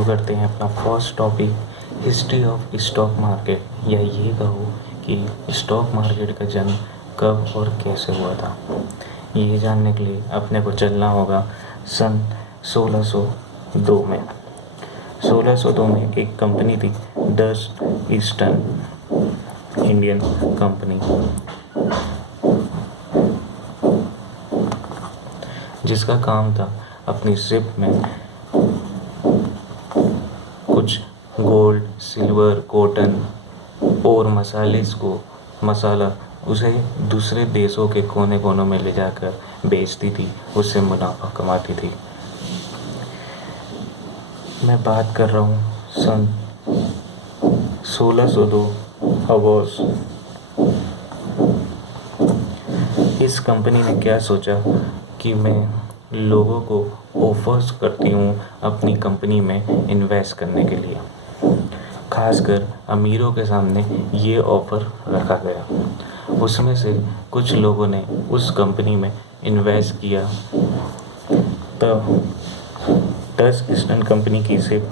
शुरू करते हैं अपना first topic, history of stock market, या ये कहो कि स्टॉक मार्केट का जन्म कब और कैसे हुआ था। ये जानने के लिए अपने को चलना होगा सन 1602 में। 1602 में एक कंपनी थी, डच ईस्टर्न इंडियन कंपनी, जिसका काम था अपनी शिप में कुछ गोल्ड, सिल्वर, कॉटन और मसाला उसे दूसरे देशों के कोने कोनों में ले जाकर बेचती थी, उससे मुनाफा कमाती थी। मैं बात कर रहा हूँ सन 1602 अगस्त। इस कंपनी ने क्या सोचा कि मैं लोगों को ऑफर्स करती हूँ अपनी कंपनी में इन्वेस्ट करने के लिए। खासकर अमीरों के सामने ये ऑफ़र रखा गया। उसमें से कुछ लोगों ने उस कंपनी में इन्वेस्ट किया, तब डच ईस्टर्न कंपनी की शिप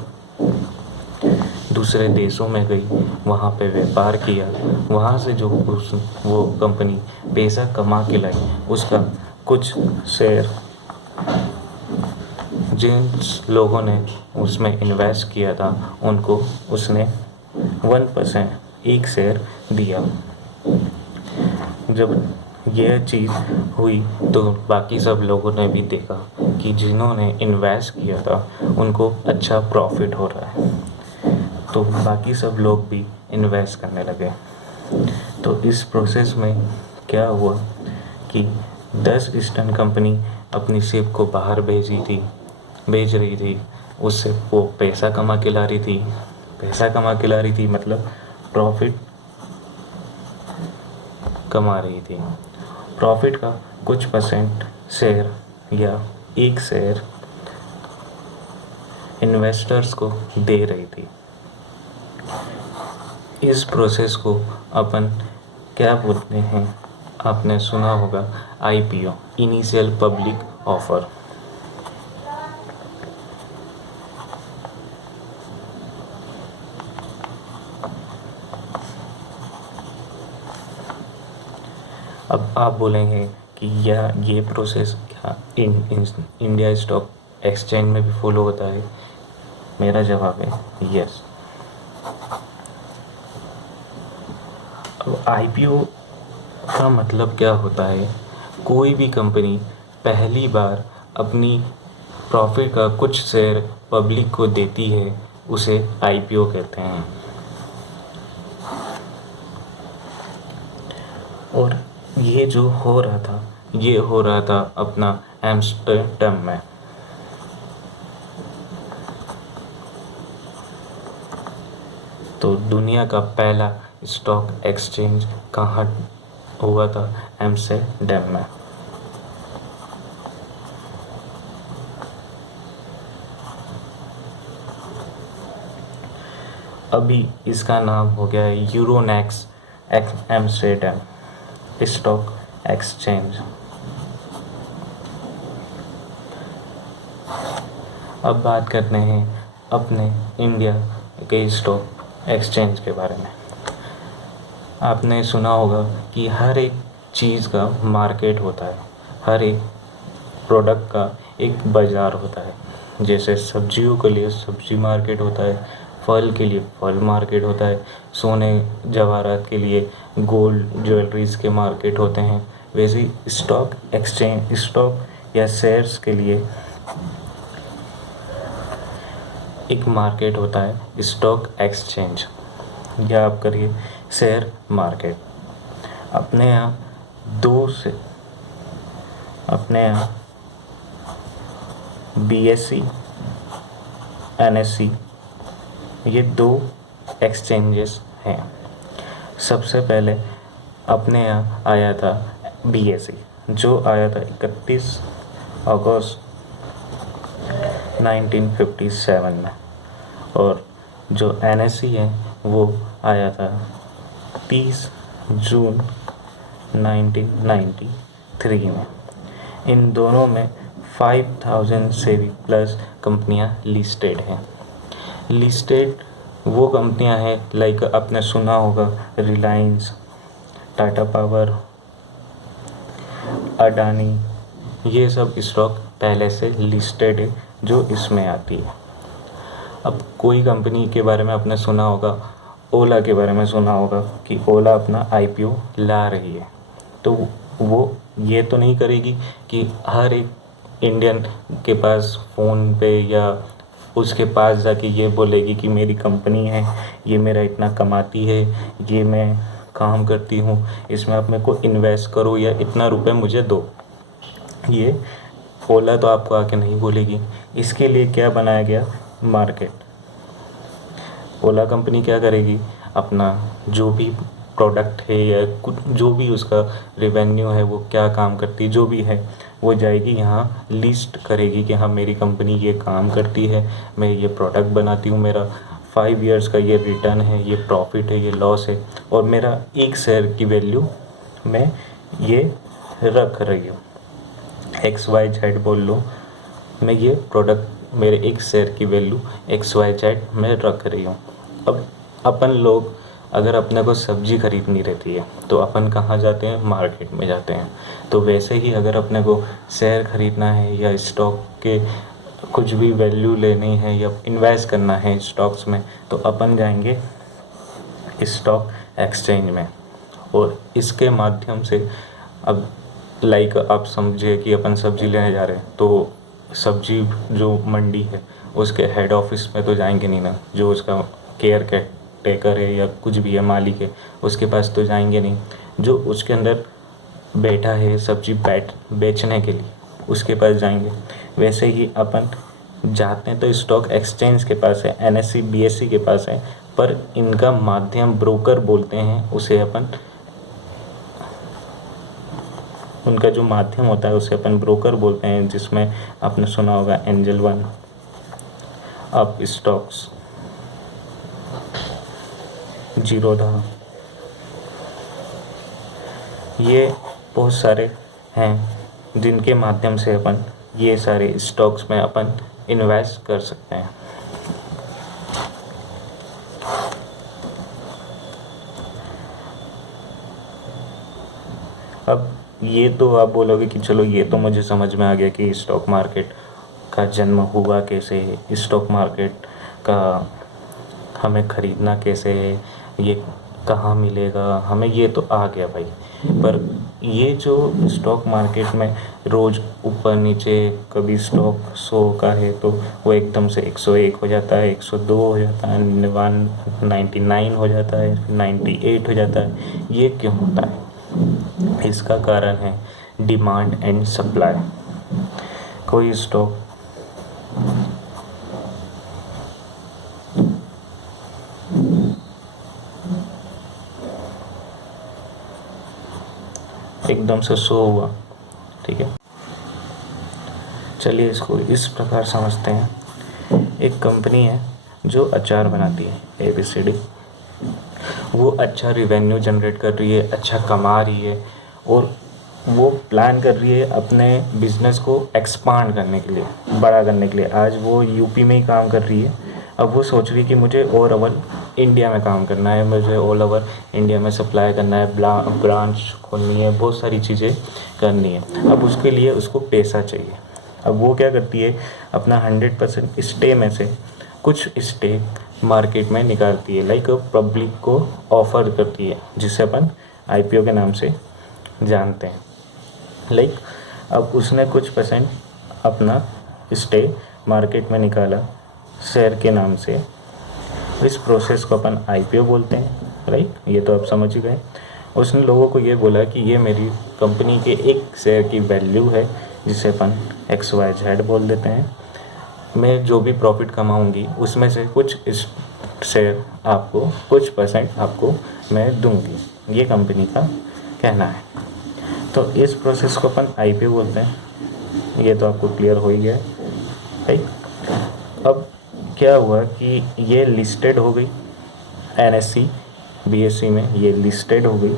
दूसरे देशों में गई, वहाँ पे व्यापार किया। वहाँ से जो वो कंपनी पैसा कमा के लाई, उसका कुछ शेयर जिन लोगों ने उसमें इन्वेस्ट किया था उनको उसने 1% एक शेयर दिया। जब यह चीज़ हुई तो बाकी सब लोगों ने भी देखा कि जिन्होंने इन्वेस्ट किया था उनको अच्छा प्रॉफिट हो रहा है, तो बाकी सब लोग भी इन्वेस्ट करने लगे। तो इस प्रोसेस में क्या हुआ कि डच ईस्टर्न कंपनी अपनी शिप को बाहर भेज रही थी, उससे वो पैसा कमा के ला रही थी, मतलब प्रॉफिट कमा रही थी। प्रॉफिट का कुछ परसेंट शेयर या एक शेयर इन्वेस्टर्स को दे रही थी। इस प्रोसेस को अपन क्या बोलते हैं, आपने सुना होगा IPO, इनिशियल पब्लिक ऑफर। अब आप बोलेंगे कि ये प्रोसेस क्या इंडिया स्टॉक एक्सचेंज में भी फॉलो होता है? मेरा जवाब है यस। अब IPO का मतलब क्या होता है? कोई भी कंपनी पहली बार अपनी प्रॉफिट का कुछ शेयर पब्लिक को देती है, उसे IPO कहते हैं। और ये जो हो रहा था अपना एम्स्टर्डम में। तो दुनिया का पहला स्टॉक एक्सचेंज कहाँ हुआ था? एम्स्टर्डम में। अभी इसका नाम हो गया है यूरोनेक्स्ट एम्स्टर्डम स्टॉक एक्सचेंज। अब बात करते हैं अपने इंडिया के स्टॉक एक्सचेंज के बारे में। आपने सुना होगा कि हर एक चीज़ का मार्केट होता है, हर एक प्रोडक्ट का एक बाज़ार होता है। जैसे सब्जियों के लिए सब्जी मार्केट होता है, फल के लिए फल मार्केट होता है, सोने जवाहरात के लिए गोल्ड ज्वेलरीज के मार्केट होते हैं। वैसे ही स्टॉक या शेयर्स के लिए एक मार्केट होता है, स्टॉक एक्सचेंज, या आप करिए शेयर मार्केट। अपने यहाँ BSE NSE ये 2 एक्सचेंजेस हैं। सबसे पहले अपने यहाँ आया था BSE, जो आया था 31 अगस्त 1957 में, और जो NSE है वो आया था 30 जून 1993 में। इन दोनों में 5000 से भी प्लस कंपनियां लिस्टेड हैं। लिस्टेड वो कंपनियां हैं लाइक आपने सुना होगा रिलायंस, टाटा पावर, अडानी, ये सब स्टॉक पहले से लिस्टेड है जो इसमें आती है। अब कोई कंपनी के बारे में आपने सुना होगा, ओला के बारे में सुना होगा कि ओला अपना आईपीओ ला रही है, तो वो ये तो नहीं करेगी कि हर एक इंडियन के पास फ़ोन पे या उसके पास जाके ये बोलेगी कि मेरी कंपनी है, ये मेरा इतना कमाती है, ये मैं काम करती हूँ, इसमें आप मेरे को इन्वेस्ट करो या इतना रुपए मुझे दो। ये ओला तो आपको आके नहीं बोलेगी। इसके लिए क्या बनाया गया, मार्केट। ओला कंपनी क्या करेगी, अपना जो भी प्रोडक्ट है या कुछ जो भी उसका रेवेन्यू है, वो क्या काम करती है, जो भी है वो जाएगी यहाँ लिस्ट करेगी कि हाँ मेरी कंपनी ये काम करती है, मैं ये प्रोडक्ट बनाती हूँ, मेरा 5 इयर्स का ये रिटर्न है, ये प्रॉफिट है, ये लॉस है, और मेरा एक शेयर की वैल्यू मैं ये रख रही हूँ, XYZ बोल लो, मैं ये प्रोडक्ट मेरे एक शेयर की वैल्यू XYZ में रख रही हूँ। अब अपन लोग अगर अपने को सब्जी खरीदनी रहती है तो अपन कहाँ जाते हैं, मार्केट में जाते हैं। तो वैसे ही अगर अपने को शेयर खरीदना है या स्टॉक के कुछ भी वैल्यू लेनी है या इन्वेस्ट करना है स्टॉक्स में, तो अपन जाएंगे स्टॉक एक्सचेंज में, और इसके माध्यम से अब लाइक आप समझिए कि अपन सब्जी लेने जा रहे हैं, तो सब्जी जो मंडी है उसके हेड ऑफिस में तो जाएंगे नहीं ना, जो उसका केयर टेकर है या कुछ भी है मालिक है, उसके पास तो जाएंगे नहीं। जो उसके अंदर बैठा है सब्जी बेचने के लिए, उसके पास जाएंगे। वैसे ही अपन जाते हैं तो स्टॉक एक्सचेंज के पास है, NSE BSE के पास है, पर इनका माध्यम ब्रोकर बोलते हैं उसे अपन, उनका जो माध्यम होता है उसे अपन ब्रोकर बोलते हैं, जिसमें आपने सुना होगा angel one, up stocks, Zerodha, ये बहुत सारे हैं जिनके माध्यम से अपन ये सारे स्टॉक्स में अपन इन्वेस्ट कर सकते हैं। अब ये तो आप बोलोगे कि चलो ये तो मुझे समझ में आ गया कि स्टॉक मार्केट का जन्म हुआ कैसे है, स्टॉक मार्केट का हमें ख़रीदना कैसे है, ये कहाँ मिलेगा हमें, ये तो आ गया भाई। पर ये जो स्टॉक मार्केट में रोज़ ऊपर नीचे, कभी स्टॉक 100 का है तो वो एकदम से 101 हो जाता है, 102 हो जाता है, 99 हो जाता है, 98 हो जाता है, ये क्यों होता है? इसका कारण है डिमांड एंड सप्लाई। कोई स्टॉक एकदम से 100 हुआ, ठीक है। चलिए इसको इस प्रकार समझते हैं। एक कंपनी है जो अचार बनाती है, ABCD, वो अच्छा रिवेन्यू जनरेट कर रही है, अच्छा कमा रही है, और वो प्लान कर रही है अपने बिजनेस को एक्सपांड करने के लिए, बड़ा करने के लिए। आज वो यूपी में ही काम कर रही है, अब वो सोच रही है कि मुझे और ओवर इंडिया में काम करना है, मुझे ऑल ओवर इंडिया में सप्लाई करना है, ब्रांच खोलनी है, बहुत सारी चीज़ें करनी है। अब उसके लिए उसको पैसा चाहिए। अब वो क्या करती है, अपना 100% स्टे में से कुछ स्टे मार्केट में निकालती है, लाइक पब्लिक को ऑफर करती है, जिसे अपन IPO के नाम से जानते हैं। लाइक अब उसने कुछ % अपना स्टे मार्केट में निकाला शेयर के नाम से, इस प्रोसेस को अपन IPO बोलते हैं, राइट। ये तो आप समझ ही गए। उसने लोगों को ये बोला कि ये मेरी कंपनी के एक शेयर की वैल्यू है, जिसे अपन XYZ बोल देते हैं। मैं जो भी प्रॉफिट कमाऊंगी उसमें से कुछ इस शेयर आपको, कुछ % आपको मैं दूंगी, ये कंपनी का कहना है। तो इस प्रोसेस को अपन IPO बोलते हैं। ये तो आपको क्लियर हो ही गया, राइट। अब क्या हुआ कि ये लिस्टेड हो गई NSE BSE में, ये लिस्टेड हो गई।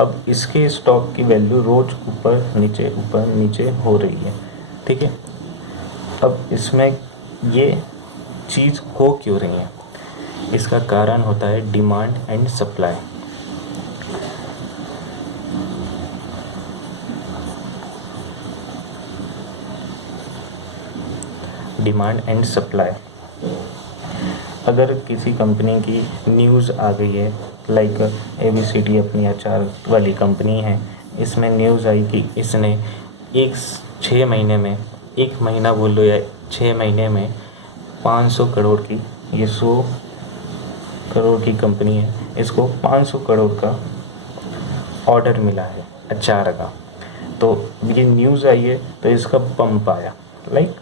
अब इसके स्टॉक की वैल्यू रोज ऊपर नीचे हो रही है, ठीक है। अब इसमें ये चीज़ हो क्यों रही है? इसका कारण होता है demand and supply. Demand and supply. अगर किसी कंपनी की न्यूज़ आ गई है, लाइक ABCD अपनी अचार वाली कंपनी है, इसमें न्यूज़ आई कि इसने 6 महीने में, 1 महीना बोल लो या 6 महीने में 500 करोड़ की, ये 100 करोड़ की कंपनी है, इसको 500 करोड़ का ऑर्डर मिला है अचार का। तो ये न्यूज़ आई है तो इसका पंप आया, लाइक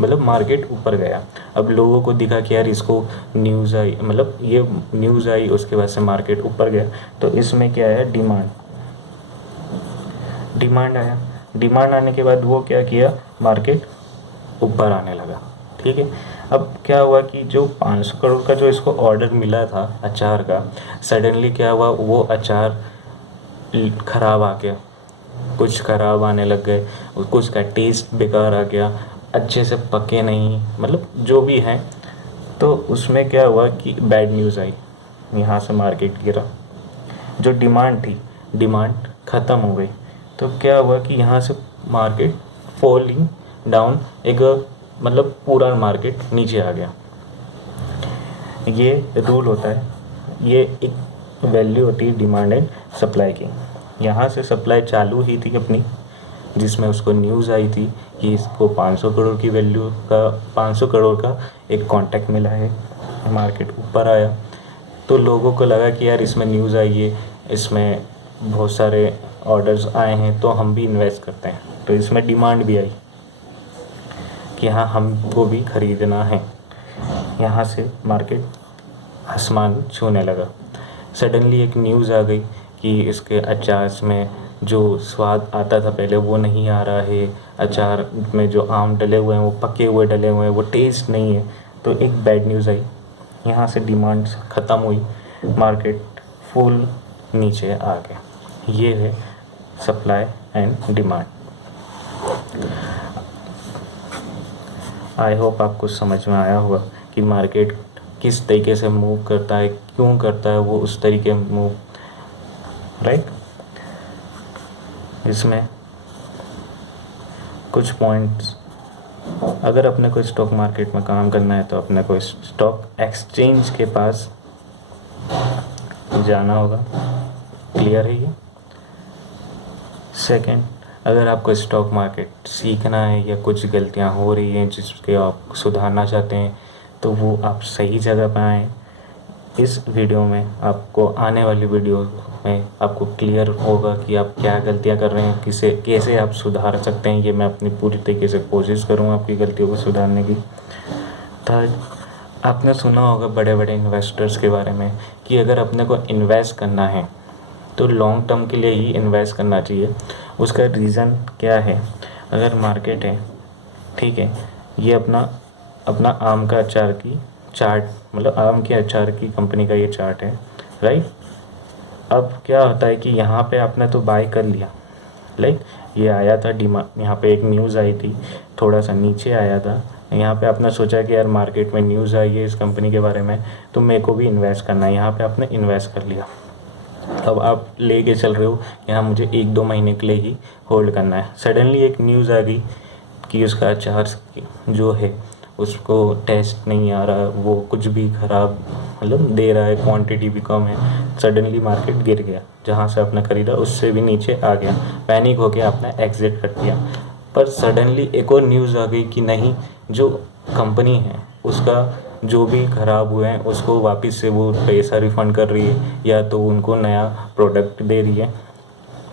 मतलब मार्केट ऊपर गया। अब लोगों को दिखा कि यार इसको न्यूज़ आई, मतलब ये न्यूज़ आई, उसके बाद से मार्केट ऊपर गया। तो इसमें क्या आया? डिमांड आया। डिमांड आने के बाद वो क्या किया? मार्केट ऊपर आने लगा। ठीक है। अब क्या हुआ कि जो 500 करोड़ का जो इसको ऑर्डर मिला था अचार का, सडनली क्या हुआ? वो अचार ख़राब आ गया, कुछ ख़राब आने लग गए, कुछ का टेस्ट बेकार आ गया, अच्छे से पके नहीं, मतलब जो भी है। तो उसमें क्या हुआ कि बैड न्यूज़ आई, यहाँ से मार्केट गिरा। जो डिमांड थी, डिमांड ख़त्म हो गई। तो क्या हुआ कि यहाँ से मार्केट फॉलिंग डाउन, एक मतलब पूरा मार्केट नीचे आ गया। ये रूल होता है, ये एक वैल्यू होती है डिमांड एंड सप्लाई की। यहाँ से सप्लाई चालू ही थी अपनी, जिसमें उसको न्यूज़ आई थी कि इसको 500 करोड़ की वैल्यू का, 500 करोड़ का एक कॉन्ट्रैक्ट मिला है, मार्केट ऊपर आया। तो लोगों को लगा कि यार इसमें न्यूज़ आई है, इसमें बहुत सारे ऑर्डर्स आए हैं, तो हम भी इन्वेस्ट करते हैं। तो इसमें डिमांड भी आई कि हाँ हमको भी ख़रीदना है। यहाँ से मार्केट आसमान छूने लगा। सडनली एक न्यूज़ आ गई कि इसके अचार में जो स्वाद आता था पहले वो नहीं आ रहा है, अचार में जो आम डले हुए हैं वो पके हुए डले हुए हैं, वो टेस्ट नहीं है। तो एक बैड न्यूज़ आई, यहाँ से डिमांड ख़त्म हुई, मार्केट फुल नीचे आ गया। ये है supply and demand. I hope आपको समझ में आया होगा कि मार्केट किस तरीके से मूव करता है, क्यों करता है वो उस तरीके मूव, राइट। इसमें कुछ पॉइंट्स, अगर अपने को स्टॉक मार्केट में काम करना है तो अपने को स्टॉक एक्सचेंज के पास जाना होगा। क्लियर है ये? सेकंड, अगर आपको स्टॉक मार्केट सीखना है या कुछ गलतियां हो रही हैं जिसके आप सुधारना चाहते हैं, तो वो आप सही जगह पर आएँ। इस वीडियो में आपको, आने वाली वीडियो में आपको क्लियर होगा कि आप क्या गलतियां कर रहे हैं, कैसे आप सुधार सकते हैं। ये मैं अपनी पूरी तरीके से कोशिश करूँगा आपकी गलतियों को सुधारने की। थर्ड, आपने सुना होगा बड़े बड़े इन्वेस्टर्स के बारे में कि अगर अपने को इन्वेस्ट करना है तो लॉन्ग टर्म के लिए ही इन्वेस्ट करना चाहिए। उसका रीज़न क्या है? अगर मार्केट है, ठीक है, ये अपना आम का अचार की चार्ट, मतलब आम के अचार की कंपनी का ये चार्ट है, राइट। अब क्या होता है कि यहाँ पे आपने तो बाय कर लिया, लाइक ये आया था डिमांड, यहाँ पे एक न्यूज़ आई थी, थोड़ा सा नीचे आया था, यहाँ पे आपने सोचा कि यार मार्केट में न्यूज़ आई है इस कंपनी के बारे में, तो मेरे को भी इन्वेस्ट करना है। यहाँ पे आपने इन्वेस्ट कर लिया। अब आप ले के चल रहे हो, यहाँ मुझे 1-2 महीने के लिए ही होल्ड करना है। सडनली एक न्यूज़ आ गई कि उसका अचार जो है उसको टेस्ट नहीं आ रहा, वो कुछ भी ख़राब मतलब दे रहा है, क्वांटिटी भी कम है। सडनली मार्केट गिर गया, जहाँ से आपने ख़रीदा उससे भी नीचे आ गया, पैनिक होके आपने एग्ज़िट कर दिया। पर सडनली एक और न्यूज़ आ गई कि नहीं, जो कंपनी है उसका जो भी ख़राब हुए हैं उसको वापस से वो पैसा रिफ़ंड कर रही है या तो उनको नया प्रोडक्ट दे रही है।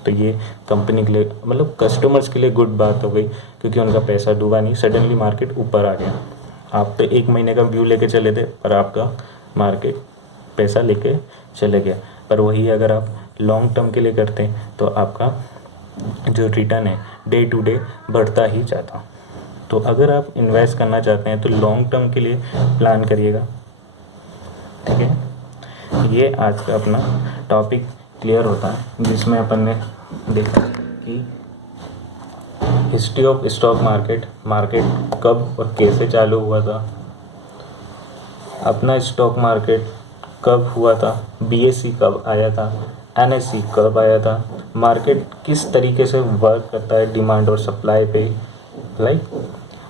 तो ये कंपनी के लिए, मतलब कस्टमर्स के लिए गुड बात हो गई, क्योंकि उनका पैसा डूबा नहीं, सडनली मार्केट ऊपर आ गया। आप तो 1 महीने का व्यू लेके चले थे, पर आपका मार्केट पैसा लेके चले गया। पर वही अगर आप लॉन्ग टर्म के लिए करते हैं तो आपका जो रिटर्न है डे टू डे बढ़ता ही जाता। तो अगर आप इन्वेस्ट करना चाहते हैं तो लॉन्ग टर्म के लिए प्लान करिएगा, ठीक है। ये आज का अपना टॉपिक क्लियर होता है, जिसमें अपन ने देखा कि history of stock market, market कब और कैसे चालू हुआ था, अपना स्टॉक मार्केट कब हुआ था, बीएसई कब आया था, एनएसई कब आया था, मार्केट किस तरीके से वर्क करता है डिमांड और सप्लाई पे।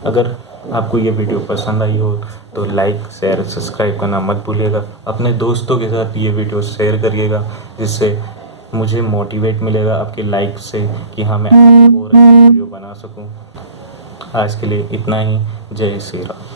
अगर आपको ये वीडियो पसंद आई हो तो लाइक शेयर सब्सक्राइब करना मत भूलिएगा। अपने दोस्तों के साथ ये वीडियो शेयर करिएगा, जिससे मुझे मोटिवेट मिलेगा आपके लाइक से कि हाँ मैं और अच्छी वीडियो बना सकूं। आज के लिए इतना ही। जय श्री राम।